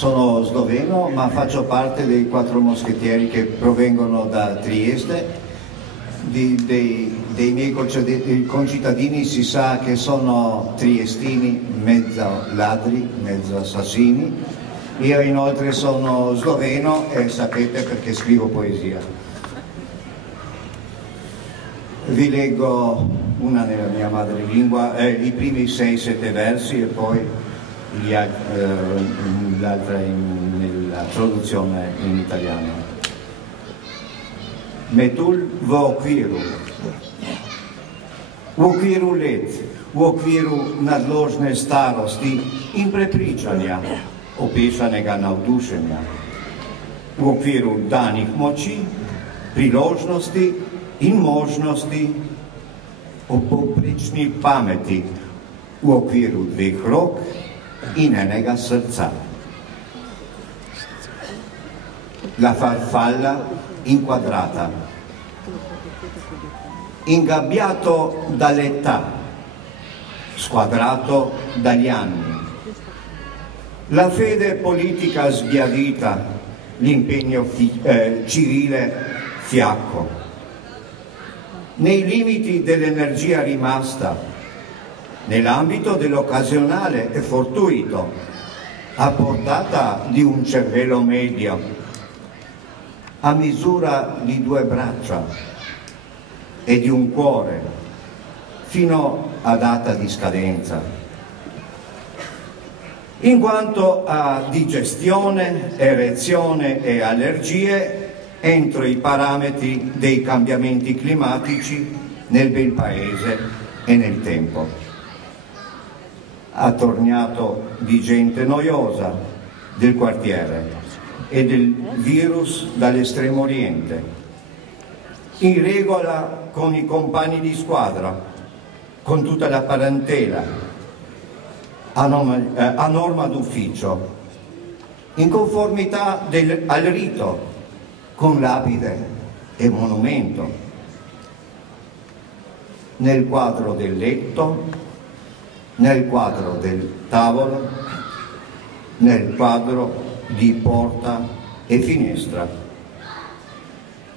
sono sloveno, ma faccio parte dei 4 moschettieri che provengono da Trieste. Dei miei concittadini si sa che sono triestini, mezzo ladri, mezzo assassini. Io inoltre sono sloveno e sapete perché scrivo poesia. Vi leggo una nella mia madrelingua, i primi 6-7 versi e poi l'altra nella traduzione in italiano. Metul v okviru. V okviru let, v okviru nadložne starosti in prepričanja, opešanega navdušenja, v okviru danih moči, priložnosti in možnosti, o povprečni pameti, v okviru 2 rok in enega srca. La farfalla inquadrata, ingabbiato dall'età, squadrato dagli anni, la fede politica sbiadita, l'impegno civile fiacco, nei limiti dell'energia rimasta, nell'ambito dell'occasionale e fortuito, a portata di un cervello medio, a misura di 2 braccia e di un cuore, fino a data di scadenza. In quanto a digestione, erezione e allergie, entro i parametri dei cambiamenti climatici nel bel paese e nel tempo. Attorniato di gente noiosa del quartiere e del virus dall'estremo oriente, in regola con i compagni di squadra, con tutta la parentela, a norma d'ufficio, in conformità al rito, con lapide e monumento, nel quadro del letto, nel quadro del tavolo, nel quadro di porta e finestra.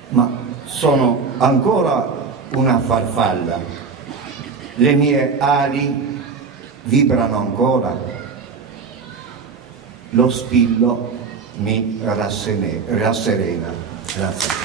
Ma sono ancora una farfalla, le mie ali vibrano ancora, lo spillo mi rasserena. Grazie.